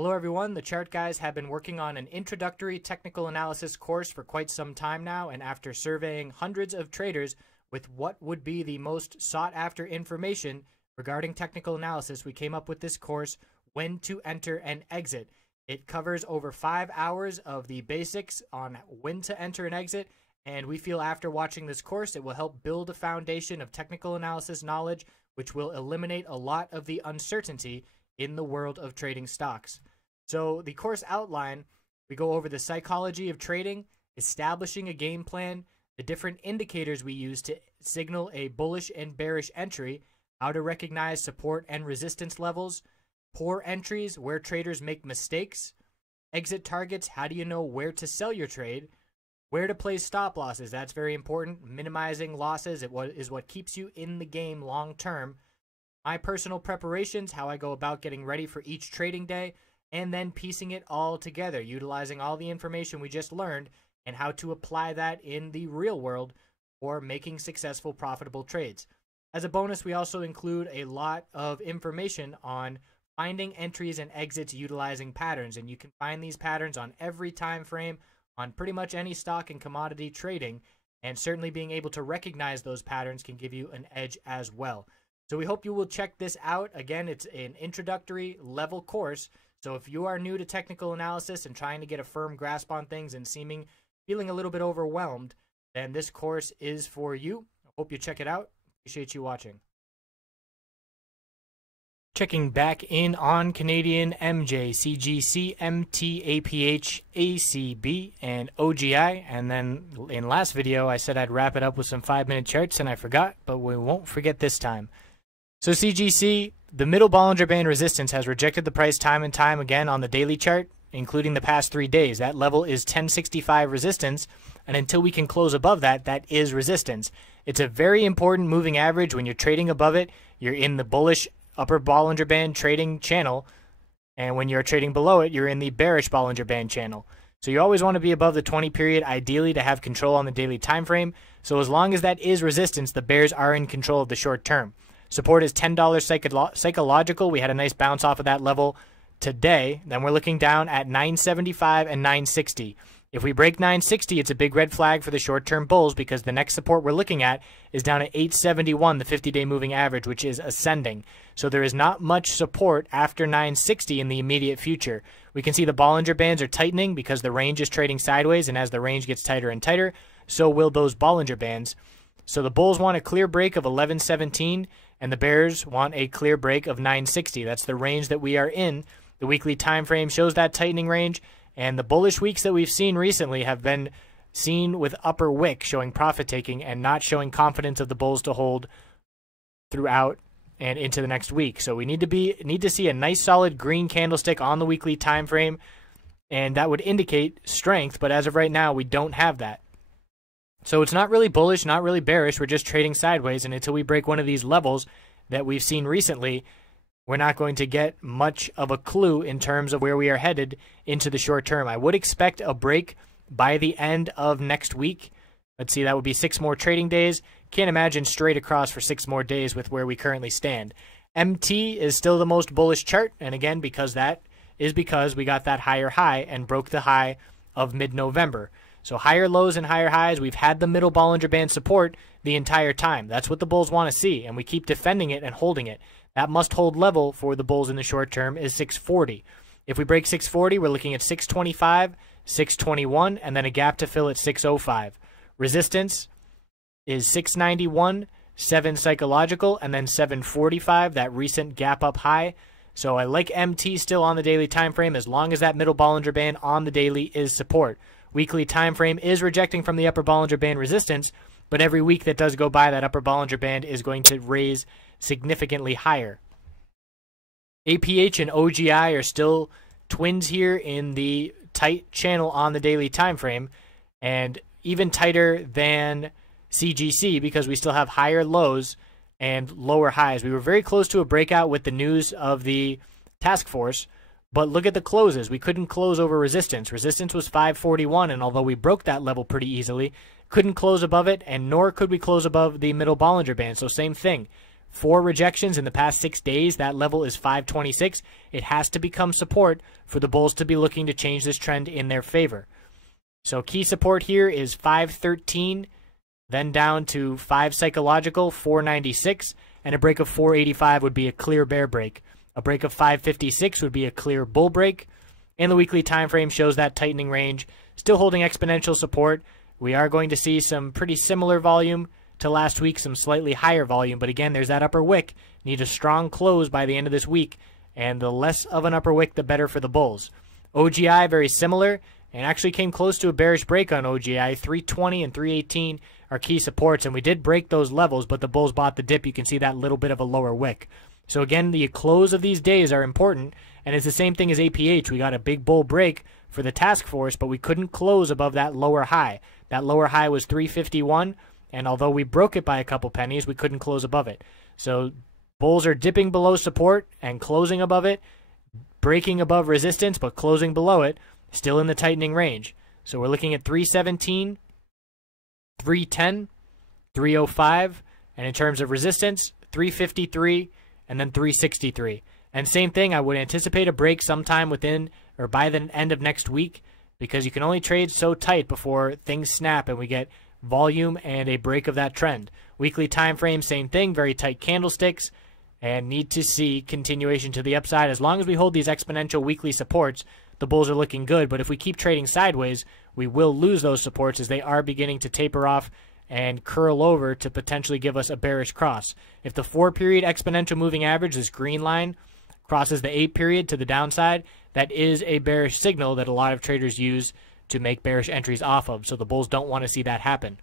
Hello everyone, the Chart Guys have been working on an introductory technical analysis course for quite some time now, and after surveying hundreds of traders with what would be the most sought after information regarding technical analysis, we came up with this course, When to Enter and Exit. It covers over 5 hours of the basics on when to enter and exit, and we feel after watching this course it will help build a foundation of technical analysis knowledge which will eliminate a lot of the uncertainty in the world of trading stocks. So the course outline, we go over the psychology of trading, establishing a game plan, the different indicators we use to signal a bullish and bearish entry, how to recognize support and resistance levels, poor entries, where traders make mistakes, exit targets, how do you know where to sell your trade, where to place stop losses, that's very important, minimizing losses is what keeps you in the game long term, my personal preparations, how I go about getting ready for each trading day, and then piecing it all together, utilizing all the information we just learned and how to apply that in the real world for making successful, profitable trades. As a bonus, we also include a lot of information on finding entries and exits utilizing patterns, and you can find these patterns on every time frame on pretty much any stock and commodity trading, and certainly being able to recognize those patterns can give you an edge as well. So we hope you will check this out. Again, it's an introductory level course, so if you are new to technical analysis and trying to get a firm grasp on things and feeling a little bit overwhelmed, then this course is for you. I hope you check it out. Appreciate you watching. Checking back in on Canadian MJ, CGC, MT, APH, ACB, and OGI. And then in last video, I said I'd wrap it up with some 5-minute charts, and I forgot, but we won't forget this time. So CGC, the middle Bollinger Band resistance has rejected the price time and time again on the daily chart, including the past 3 days. That level is 1065 resistance, and until we can close above that, that is resistance. It's a very important moving average. When you're trading above it, you're in the bullish upper Bollinger Band trading channel, and when you're trading below it, you're in the bearish Bollinger Band channel. So you always want to be above the 20 period, ideally to have control on the daily time frame. So as long as that is resistance, the bears are in control of the short term. Support is $10 psychological. We had a nice bounce off of that level today. Then we're looking down at 975 and 960. If we break 960, it's a big red flag for the short-term bulls because the next support we're looking at is down at 871, the 50-day moving average, which is ascending. So there is not much support after 960 in the immediate future. We can see the Bollinger Bands are tightening because the range is trading sideways, and as the range gets tighter and tighter, so will those Bollinger Bands. So the bulls want a clear break of 1117, and the bears want a clear break of 960. That's the range that we are in. The weekly time frame shows that tightening range, and the bullish weeks that we've seen recently have been seen with upper wick showing profit taking and not showing confidence of the bulls to hold throughout and into the next week. So we need to see a nice solid green candlestick on the weekly time frame, and that would indicate strength, but as of right now we don't have that. So it's not really bullish, not really bearish, we're just trading sideways, and until we break one of these levels that we've seen recently, we're not going to get much of a clue in terms of where we are headed into the short term. I would expect a break by the end of next week. Let's see, that would be 6 more trading days. Can't imagine straight across for 6 more days with where we currently stand. MT is still the most bullish chart, and again, because we got that higher high and broke the high of mid-November. So higher lows and higher highs, we've had the middle Bollinger Band support the entire time. That's what the bulls want to see, and we keep defending it and holding it. That must-hold level for the bulls in the short term is 640. If we break 640, we're looking at 625, 621, and then a gap to fill at 605. Resistance is 691, 7 psychological, and then 745, that recent gap up high. So I like MT still on the daily time frame as long as that middle Bollinger Band on the daily is support. Weekly time frame is rejecting from the upper Bollinger Band resistance, but every week that does go by, that upper Bollinger Band is going to raise significantly higher. APH and OGI are still twins here in the tight channel on the daily time frame, and even tighter than CGC because we still have higher lows and lower highs. We were very close to a breakout with the news of the task force, but look at the closes. We couldn't close over resistance. Resistance was 541, and although we broke that level pretty easily, couldn't close above it, and nor could we close above the middle Bollinger Band. So same thing. 4 rejections in the past 6 days. That level is 526. It has to become support for the bulls to be looking to change this trend in their favor. So key support here is 513, then down to 5 psychological, 496, and a break of 485 would be a clear bear break. A break of 556 would be a clear bull break. And the weekly time frame shows that tightening range, still holding exponential support. We are going to see some pretty similar volume to last week, some slightly higher volume, but again, there's that upper wick. Need a strong close by the end of this week, and the less of an upper wick, the better for the bulls. OGI, very similar, and actually came close to a bearish break on OGI. 320 and 318 are key supports, and we did break those levels, but the bulls bought the dip. You can see that little bit of a lower wick. So again, the close of these days are important, and it's the same thing as APH. We got a big bull break for the task force, but we couldn't close above that lower high. That lower high was 351, and although we broke it by a couple pennies, we couldn't close above it. So bulls are dipping below support and closing above it, breaking above resistance, but closing below it, still in the tightening range. So we're looking at 317, 310, 305, and in terms of resistance, 353, and then 363. And same thing, I would anticipate a break sometime within or by the end of next week, because you can only trade so tight before things snap and we get volume and a break of that trend. Weekly time frame, same thing, very tight candlesticks, and need to see continuation to the upside. As long as we hold these exponential weekly supports, the bulls are looking good, but if we keep trading sideways, we will lose those supports as they are beginning to taper off and curl over to potentially give us a bearish cross. If the 4-period exponential moving average, this green line, crosses the 8-period to the downside, that is a bearish signal that a lot of traders use to make bearish entries off of, so the bulls don't want to see that happen.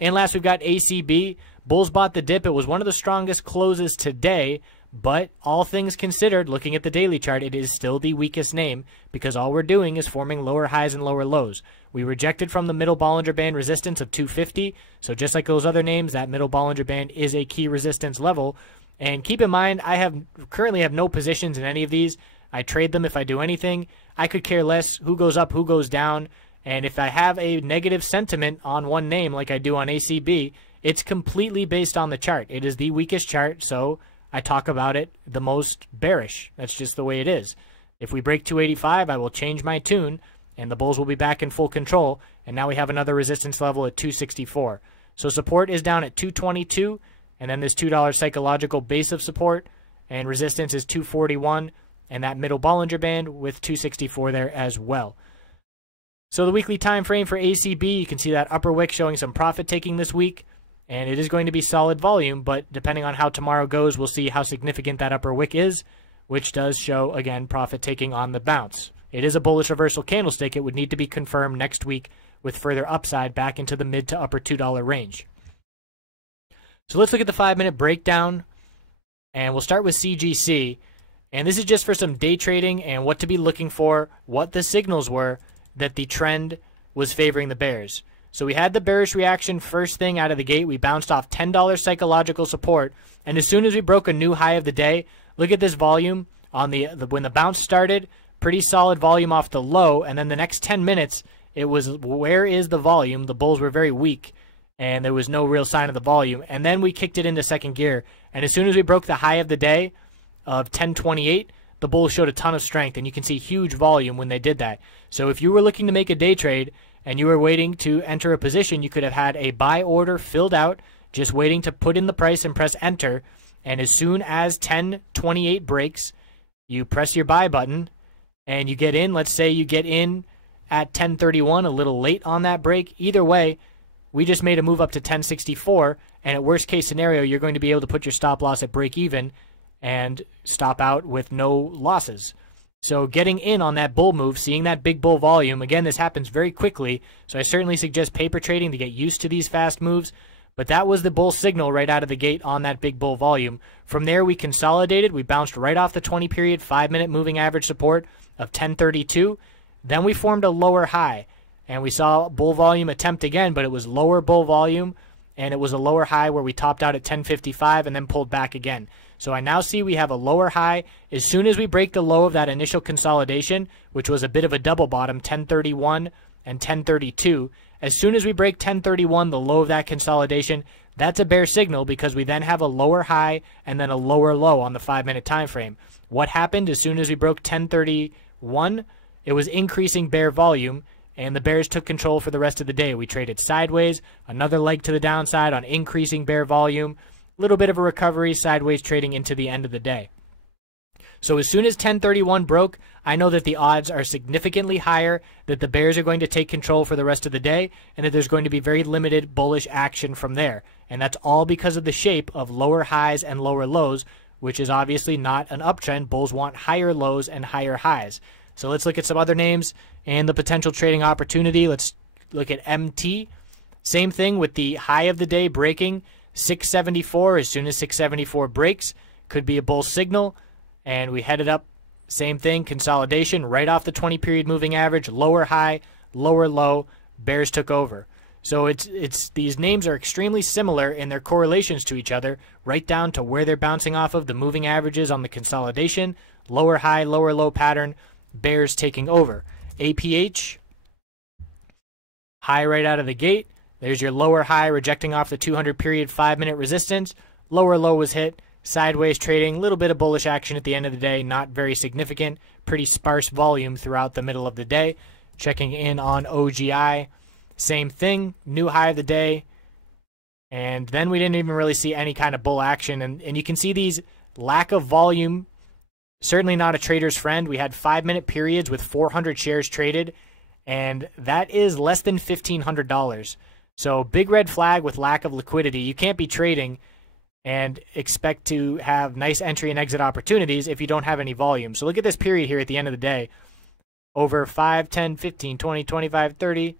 And last, we've got ACB. Bulls bought the dip. It was one of the strongest closes today, but all things considered, looking at the daily chart, it is still the weakest name because all we're doing is forming lower highs and lower lows. We rejected from the middle Bollinger Band resistance of 250, so just like those other names, that middle Bollinger Band is a key resistance level. And keep in mind, I currently have no positions in any of these. I trade them if I do anything. I could care less who goes up, who goes down. And if I have a negative sentiment on one name like I do on ACB, it's completely based on the chart. It is the weakest chart, so I talk about it the most bearish. That's just the way it is. If we break 285, I will change my tune, and the bulls will be back in full control. And now we have another resistance level at 264. So support is down at 222, and then this $2 psychological base of support, and resistance is 241, and that middle Bollinger Band with 264 there as well. So the weekly time frame for ACB, you can see that upper wick showing some profit taking this week, and it is going to be solid volume, but depending on how tomorrow goes, we'll see how significant that upper wick is, which does show, again, profit taking on the bounce. It is a bullish reversal candlestick. It would need to be confirmed next week with further upside back into the mid to upper $2 range. So let's look at the 5-minute breakdown, and we'll start with CGC. And this is just for some day trading and what to be looking for, what the signals were that the trend was favoring the bears. So we had the bearish reaction first thing out of the gate. We bounced off $10 psychological support, and as soon as we broke a new high of the day, look at this volume on when the bounce started, pretty solid volume off the low, and then the next 10 minutes, it was where is the volume? The bulls were very weak, and there was no real sign of the volume. And then we kicked it into second gear, and as soon as we broke the high of the day of 1028, the bulls showed a ton of strength, and you can see huge volume when they did that. So if you were looking to make a day trade and you were waiting to enter a position, you could have had a buy order filled out, just waiting to put in the price and press enter. And as soon as 1028 breaks, you press your buy button and you get in. Let's say you get in at 1031, a little late on that break. Either way, we just made a move up to 1064, and at worst case scenario, you're going to be able to put your stop loss at break even and stop out with no losses. So getting in on that bull move, seeing that big bull volume, again, this happens very quickly, so I certainly suggest paper trading to get used to these fast moves, but that was the bull signal right out of the gate on that big bull volume. From there, we consolidated. We bounced right off the 20-period 5-minute moving average support of 1032. Then we formed a lower high, and we saw bull volume attempt again, but it was lower bull volume, and it was a lower high where we topped out at 1055 and then pulled back again. So I now see we have a lower high. As soon as we break the low of that initial consolidation, which was a bit of a double bottom, 1031 and 1032, As soon as we break 1031, the low of that consolidation, that's a bear signal because we then have a lower high and then a lower low on the 5-minute time frame. What happened as soon as we broke 1031? It was increasing bear volume, and the bears took control for the rest of the day. We traded sideways, another leg to the downside on increasing bear volume, a little bit of a recovery, sideways trading into the end of the day. So as soon as 1031 broke, I know that the odds are significantly higher that the bears are going to take control for the rest of the day and that there's going to be very limited bullish action from there. And that's all because of the shape of lower highs and lower lows, which is obviously not an uptrend. Bulls want higher lows and higher highs. So let's look at some other names and the potential trading opportunity. Let's look at MT. Same thing with the high of the day breaking 674. As soon as 674 breaks, could be a bull signal. And we headed up, same thing, consolidation right off the 20-period moving average, lower high, lower low, bears took over. So it's these names are extremely similar in their correlations to each other, right down to where they're bouncing off of, the moving averages on the consolidation, lower high, lower low pattern, bears taking over. APH, high right out of the gate. There's your lower high rejecting off the 200-period 5-minute resistance. Lower low was hit. Sideways trading, a little bit of bullish action at the end of the day, not very significant, pretty sparse volume throughout the middle of the day. Checking in on OGI, same thing, new high of the day, and then we didn't even really see any kind of bull action, and you can see these lack of volume, certainly not a trader's friend. We had 5-minute periods with 400 shares traded, and that is less than $1,500. So big red flag with lack of liquidity. You can't be trading and expect to have nice entry and exit opportunities if you don't have any volume. So look at this period here at the end of the day. Over 5, 10, 15, 20, 25, 30,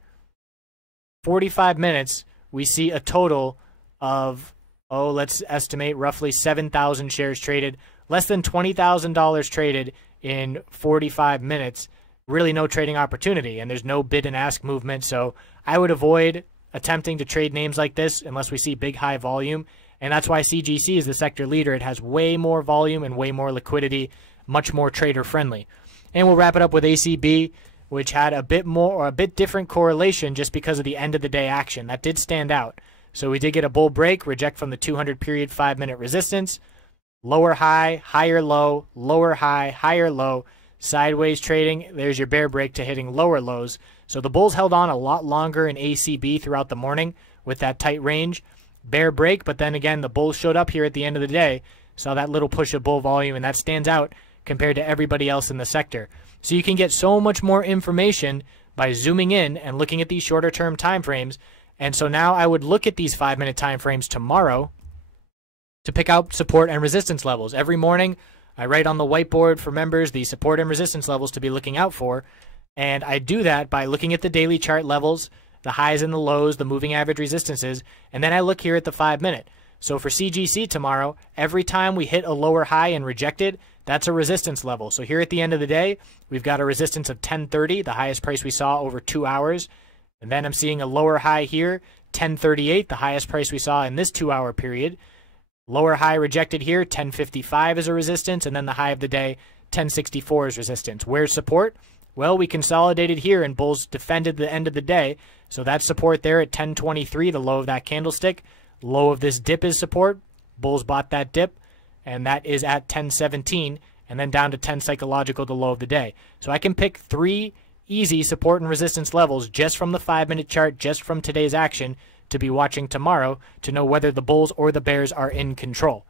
45 minutes, we see a total of, let's estimate roughly 7,000 shares traded, less than $20,000 traded in 45 minutes. Really no trading opportunity, and there's no bid and ask movement. So I would avoid attempting to trade names like this unless we see big high volume. And that's why CGC is the sector leader. It has way more volume and way more liquidity, much more trader friendly. And we'll wrap it up with ACB, which had a bit more or a bit different correlation just because of the end of the day action. That did stand out. So we did get a bull break, reject from the 200-period 5-minute resistance, lower high, higher low, lower high, higher low, sideways trading. There's your bear break to hitting lower lows. So the bulls held on a lot longer in ACB throughout the morning with that tight range. Bear break, but then again, the bulls showed up here at the end of the day, saw that little push of bull volume, and that stands out compared to everybody else in the sector. So you can get so much more information by zooming in and looking at these shorter term time frames. And so now I would look at these 5-minute time frames tomorrow to pick out support and resistance levels. Every morning, I write on the whiteboard for members the support and resistance levels to be looking out for, and I do that by looking at the daily chart levels, the highs and the lows, the moving average resistances, and then I look here at the 5-minute. So for CGC tomorrow, every time we hit a lower high and reject it, that's a resistance level. So here at the end of the day, we've got a resistance of 1030, the highest price we saw over 2 hours. And then I'm seeing a lower high here, 1038, the highest price we saw in this 2-hour period. Lower high rejected here, 1055 is a resistance, and then the high of the day, 1064 is resistance. Where's support? Well, we consolidated here and bulls defended the end of the day. So that's support there at 1023, the low of that candlestick. Low of this dip is support. Bulls bought that dip, and that is at 1017, and then down to 10 psychological, the low of the day. So I can pick 3 easy support and resistance levels just from the 5-minute chart, just from today's action, to be watching tomorrow to know whether the bulls or the bears are in control.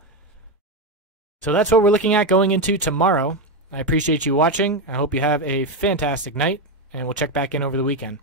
So that's what we're looking at going into tomorrow. I appreciate you watching. I hope you have a fantastic night, and we'll check back in over the weekend.